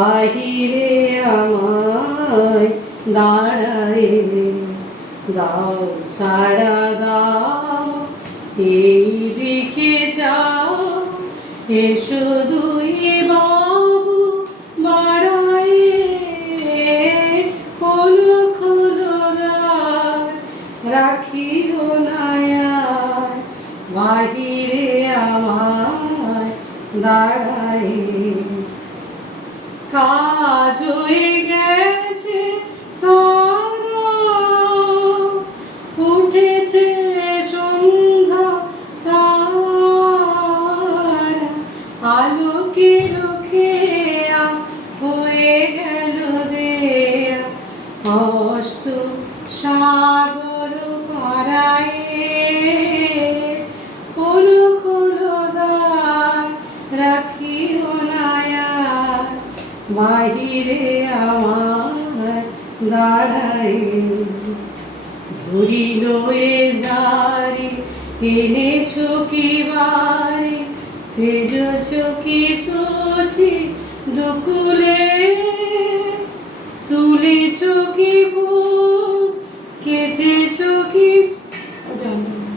বাহিরে আমায় দাঁড়ায় দাও সারা দাও এই দিকে যাও এসো দুই বাবু বাড়ায় খোলো খোলো দ্বার রাখিও না আর বাহিরে আমায় দাঁড়ায় কাজ হয়ে গেছে সারা উঠেছে সন্ধ্যা তার আলোকে খেয়া হয়ে গেল দেয়া অস্ত সাগর পাড়ায় খোলো খোলো দ্বার রাখিও না আর বাহিরে আমার দাঁড়ায় ধরিল এ জারি এনেছো কি বারে সেজছো কি সূচি দুকুলে তুলেছো কি